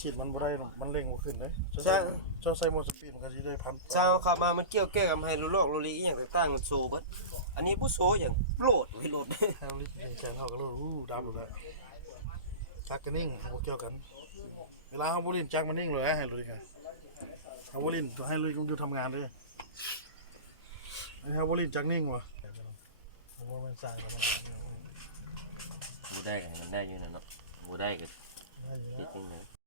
ฉีดมันบ่ได้มันเร่งบ่ขึ้นเด้เจ้าใส่หมดสปีดมันก็สิได้พันเจ้าเข้ามามันเกี่ยวแก้กับให้โลกโลลีอีหยังต่างๆมันโซเบิดอันนี้บ่โซหยังโลดไว้โลดทางนี้แจ้งเฮาก็รู้ดำแล้วจักก็นิ่งบ่เกี่ยวกันเวลาเฮาบ่ลิ้นจักมันนิ่งเลยให้เลยค่ะเฮาบ่ลิ้นให้เลยอยู่ทำงานเด้อเฮาบ่ลิ้นจักนิ่งว่ะบ่แม่นสร้างแล้วบ่ได้ก็ให้มันได้อยู่นั่นเนาะบ่ได้ก็เฮ็ดจังได๋